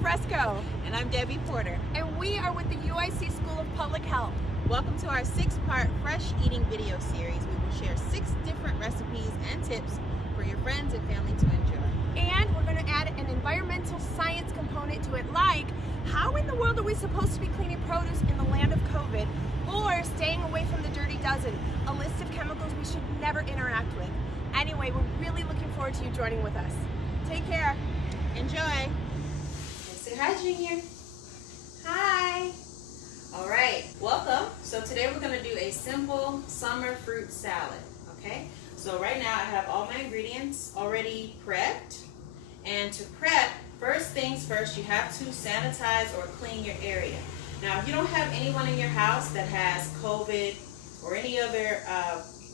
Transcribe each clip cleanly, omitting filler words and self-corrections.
Fresco. And I'm Debbie Porter. And we are with the UIC School of Public Health. Welcome to our 6-part fresh eating video series. We will share 6 different recipes and tips for your friends and family to enjoy. And we're going to add an environmental science component to it, like how in the world are we supposed to be cleaning produce in the land of COVID, or staying away from the dirty dozen, a list of chemicals we should never interact with. Anyway, we're really looking forward to you joining with us. Take care. Enjoy. Say hi, Junior. Hi. All right, welcome. So today we're going to do a simple summer fruit salad, okay? So right now I have all my ingredients already prepped. And to prep, first things first, you have to sanitize or clean your area. Now, if you don't have anyone in your house that has COVID or any other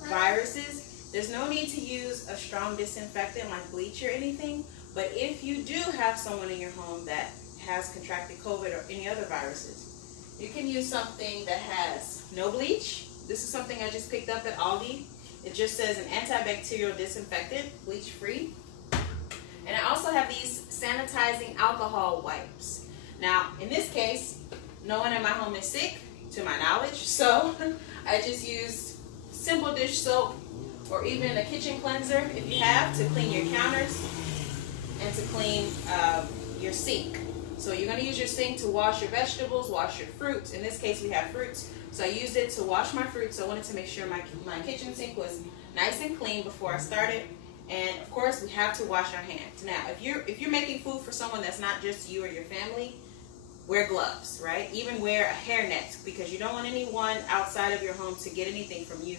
viruses, there's no need to use a strong disinfectant like bleach or anything. But if you do have someone in your home that has contracted COVID or any other viruses, you can use something that has no bleach. This is something I just picked up at Aldi. It just says an antibacterial disinfectant, bleach free. And I also have these sanitizing alcohol wipes. Now, in this case, no one in my home is sick, to my knowledge, so I just used simple dish soap or even a kitchen cleanser if you have, to clean your counters and to clean your sink. So you're going to use your sink to wash your vegetables, wash your fruits. In this case, we have fruits, so I used it to wash my fruits. So I wanted to make sure my kitchen sink was nice and clean before I started. And of course, we have to wash our hands. Now, if you're making food for someone that's not just you or your family, wear gloves, right? Even wear a hairnet, because you don't want anyone outside of your home to get anything from you,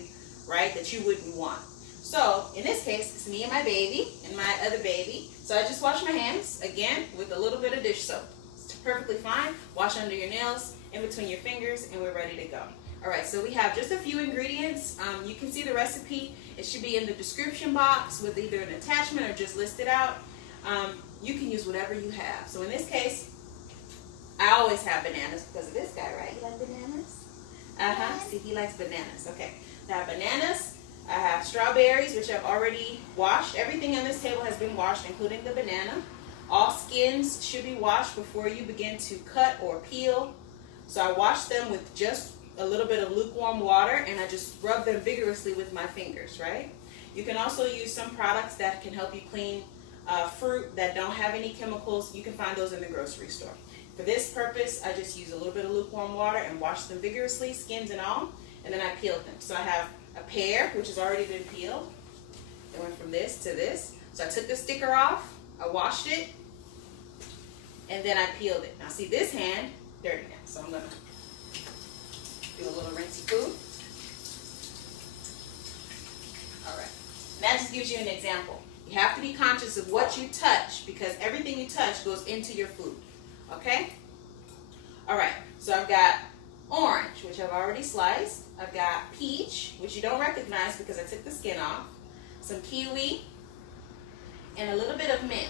right, that you wouldn't want. So in this case, it's me and my baby and my other baby. So I just wash my hands, again, with a little bit of dish soap. It's perfectly fine. Wash under your nails, in between your fingers, and we're ready to go. All right, so we have just a few ingredients. You can see the recipe. It should be in the description box with either an attachment or just listed out. You can use whatever you have. So in this case, I always have bananas because of this guy, right? You like bananas? See, he likes bananas. Okay. I have bananas. I have strawberries, which I've already washed. Everything on this table has been washed, including the banana. All skins should be washed before you begin to cut or peel. So I washed them with just a little bit of lukewarm water, and I just rub them vigorously with my fingers, right? You can also use some products that can help you clean fruit that don't have any chemicals. You can find those in the grocery store. For this purpose, I just use a little bit of lukewarm water and wash them vigorously, skins and all, and then I peeled them. So I have a pear, which has already been peeled. It went from this to this. So I took the sticker off, I washed it, and then I peeled it. Now see, this hand, dirty now, so I'm gonna do a little rinsey poo. All right, and that just gives you an example. You have to be conscious of what you touch, because everything you touch goes into your food. Okay? All right, so I've got orange, which I've already sliced. I've got peach, which you don't recognize because I took the skin off. Some kiwi, and a little bit of mint.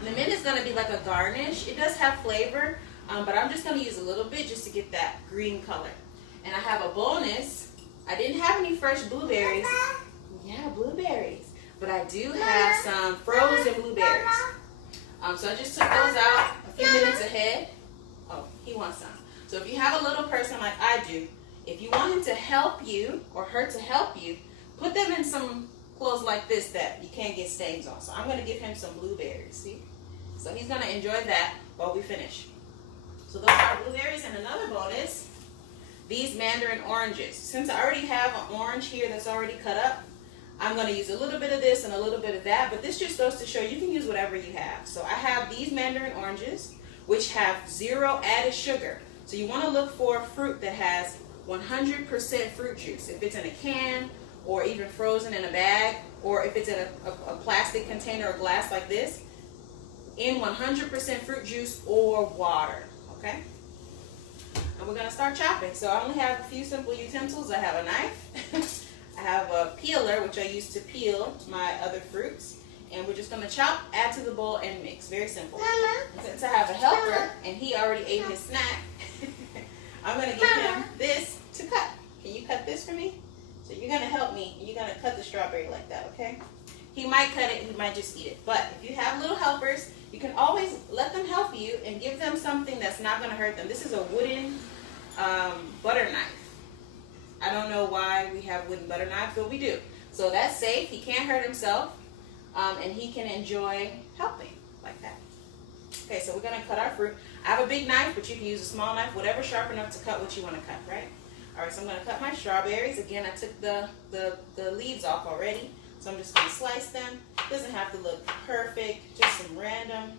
And the mint is going to be like a garnish. It does have flavor, but I'm just going to use a little bit just to get that green color. And I have a bonus. I didn't have any fresh blueberries. Yeah, blueberries. But I do have some frozen blueberries. So I just took those out a few minutes ahead. Oh, he wants some. So if you have a little person like I do, if you want him to help you or her to help you, put them in some clothes like this that you can't get stains on. So I'm going to give him some blueberries, see? So he's going to enjoy that while we finish. So those are blueberries, and another bonus, these mandarin oranges. Since I already have an orange here that's already cut up, I'm going to use a little bit of this and a little bit of that, but this just goes to show you can use whatever you have. So I have these mandarin oranges, which have 0 added sugar. So you want to look for fruit that has 100% fruit juice. If it's in a can, or even frozen in a bag, or if it's in a plastic container or glass like this, in 100% fruit juice or water, okay? And we're going to start chopping. So I only have a few simple utensils. I have a knife. I have a peeler, which I use to peel my other fruits. And we're just going to chop, add to the bowl, and mix. Very simple. And since I have a helper, and he already ate his snack, I'm going to give him this to cut. Can you cut this for me? So you're going to help me, and you're going to cut the strawberry like that, okay? He might cut it, he might just eat it. But if you have little helpers, you can always let them help you and give them something that's not going to hurt them. This is a wooden butter knife. I don't know why we have wooden butter knives, but we do. So that's safe. He can't hurt himself, and he can enjoy helping like that. Okay, so we're going to cut our fruit. I have a big knife, but you can use a small knife, whatever sharp enough to cut what you want to cut, right? All right, so I'm going to cut my strawberries. Again, I took the leaves off already, so I'm just going to slice them. Doesn't have to look perfect, just some random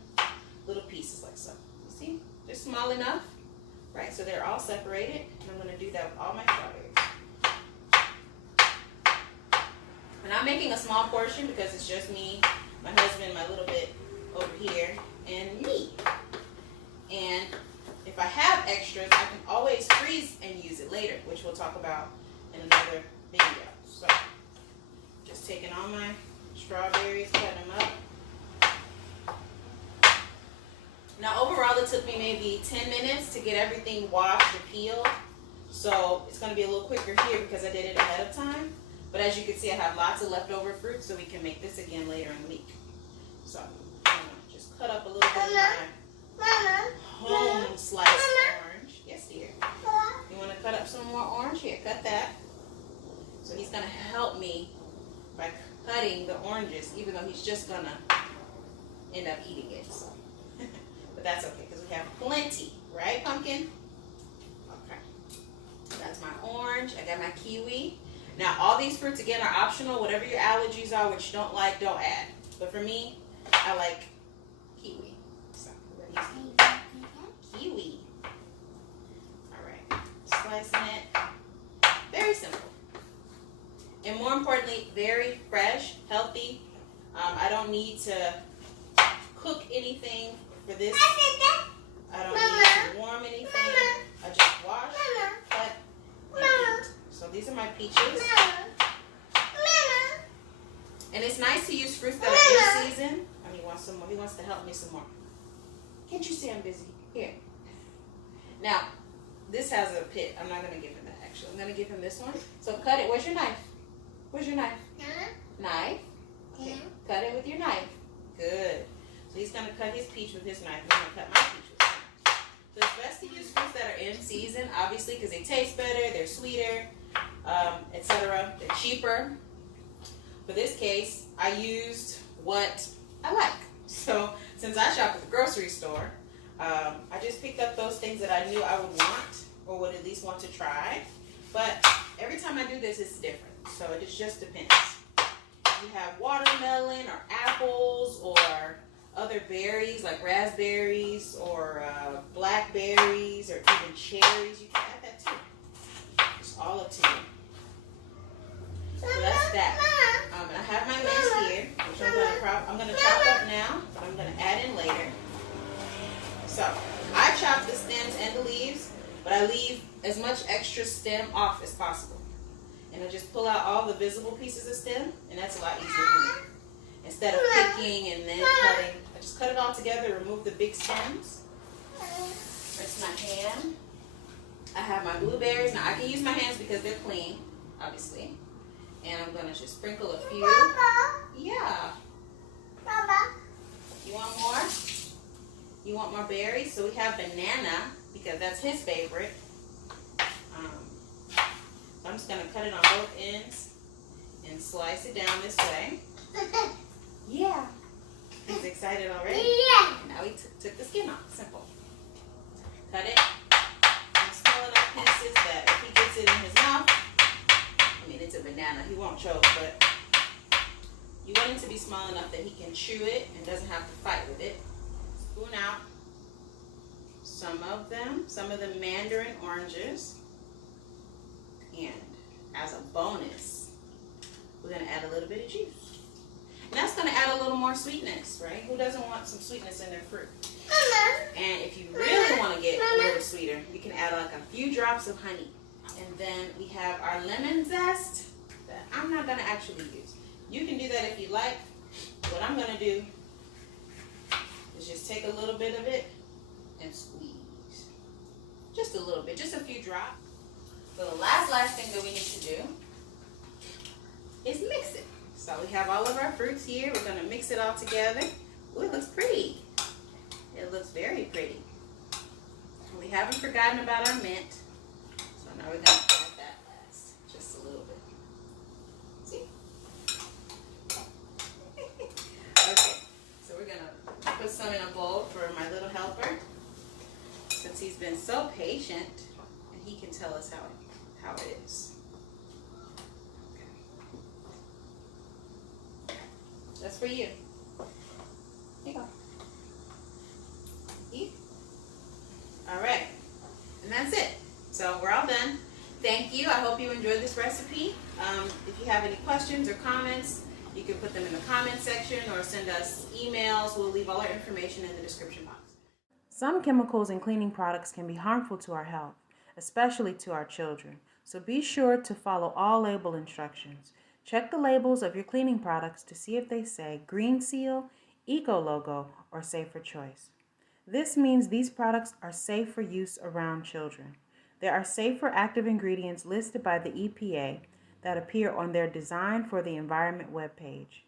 little pieces like so. You see? They're small enough, right? So they're all separated, and I'm going to do that with all my strawberries. And I'm making a small portion because it's just me, my husband, my little bit over here, and me. And if I have extras, I can always freeze and use it later, which we'll talk about in another video. So, just taking all my strawberries, cutting them up. Now, overall, it took me maybe 10 minutes to get everything washed and peeled. So, it's going to be a little quicker here because I did it ahead of time. But as you can see, I have lots of leftover fruit, so we can make this again later in the week. So, I'm going to just cut up a little bit of my home sliced orange. Yes, dear. You want to cut up some more orange? Here, cut that. So he's going to help me by cutting the oranges, even though he's just going to end up eating it. So. But that's okay, because we have plenty. Right, Pumpkin? Okay. That's my orange. I got my kiwi. Now, all these fruits, again, are optional. Whatever your allergies are, which you don't like, don't add. But for me, I like kiwi. So, kiwi. All right. Slicing it. Very simple. And more importantly, very fresh, healthy. I don't need to cook anything for this. I don't need to warm anything. I just wash, cut, and eat. So these are my peaches. And it's nice to use fruits that are in season. And he wants some more. He wants to help me some more. Can't you see I'm busy? Here. Now, this has a pit. I'm not going to give him that, actually. I'm going to give him this one. So cut it. Where's your knife? Where's your knife? Knife. Okay. Cut it with your knife. Good. So he's going to cut his peach with his knife. I'm going to cut my peach with mine. So it's best to use fruits that are in season, obviously, because they taste better, they're sweeter, etc. They're cheaper. For this case, I used what I like. So since I shop at the grocery store, I just picked up those things that I knew I would want or would at least want to try. But every time I do this, it's different. So it just depends. If you have watermelon or apples or other berries like raspberries or blackberries or even cherries, you can add that too. It's all up to you. So that's that. And I have my mince here, which I'm going to chop up now, but I'm going to add in later. So I chop the stems and the leaves, but I leave as much extra stem off as possible. And I just pull out all the visible pieces of stem, and that's a lot easier for me. Instead of picking and then cutting, I just cut it all together, remove the big stems. Rinse my hand. I have my blueberries. Now I can use my hands because they're clean, obviously. And I'm going to just sprinkle a few. Yeah. You want more? You want more berries? So we have banana because that's his favorite. So I'm just going to cut it on both ends and slice it down this way. Yeah. He's excited already? Yeah. Now he took the skin off. Simple. Cut it. I'm small enough pieces that if he gets it in his mouth, I mean, it's a banana. He won't choke, but you want it to be small enough that he can chew it and doesn't have to fight with it. Spoon out some of the mandarin oranges. And as a bonus, we're going to add a little bit of juice. And that's going to add a little more sweetness, right? Who doesn't want some sweetness in their fruit? And if you really want to get a little sweeter, you can add like a few drops of honey. And then we have our lemon zest that I'm not going to actually use. You can do that if you like. What I'm going to do is just take a little bit of it and squeeze. Just a little bit, just a few drops. So the last thing that we need to do is mix it. So we have all of our fruits here. We're going to mix it all together. Ooh, it looks pretty. It looks very pretty. We haven't forgotten about our mint. So now we're going to add that last. Just a little bit. See? Okay. So we're going to put some in a bowl for my little helper. Since he's been so patient and he can tell us how it is. That's for you. Here you go. Eat. All right. And that's it. So we're all done. Thank you. I hope you enjoyed this recipe. If you have any questions or comments, you can put them in the comment section or send us emails. We'll leave all our information in the description box. Some chemicals in cleaning products can be harmful to our health, especially to our children. So be sure to follow all label instructions. Check the labels of your cleaning products to see if they say Green Seal, Eco Logo, or Safer Choice. This means these products are safe for use around children. There are safer active ingredients listed by the EPA that appear on their Design for the Environment webpage.